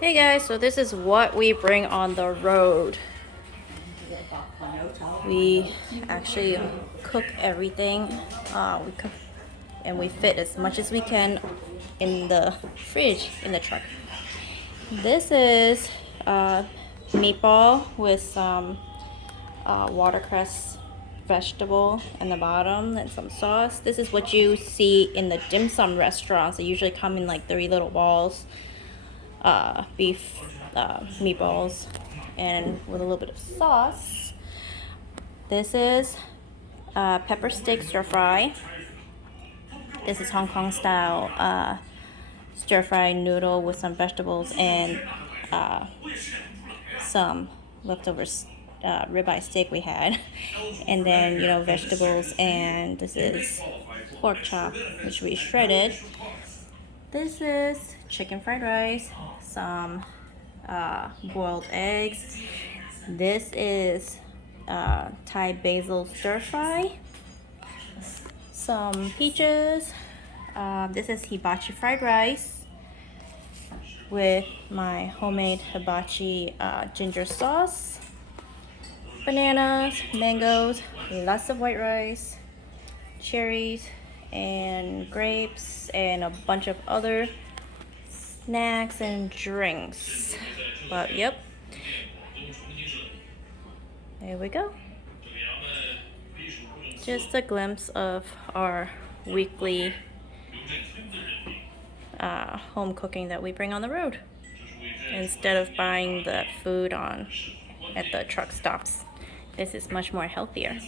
Hey guys, so this is what we bring on the road. We actually cook everything. We cook and we fit as much as we can in the fridge in the truck. This is meatball with some watercress vegetable in the bottom and some sauce. This is what you see in the dim sum restaurants. They usually come in like 3 little balls. Beef meatballs and with a little bit of sauce. This is pepper steak stir fry. This is Hong Kong style stir fry noodle with some vegetables and some leftovers ribeye steak we had, and then vegetables, and this is pork chop which we shredded. This is chicken fried rice, some boiled eggs. This is Thai basil stir fry, some peaches. This is hibachi fried rice with my homemade hibachi ginger sauce, bananas, mangoes, lots of white rice, cherries, and grapes, and a bunch of other snacks and drinks. But yep, there we go. Just a glimpse of our weekly home cooking that we bring on the road instead of buying the food at the truck stops. This is much more healthier.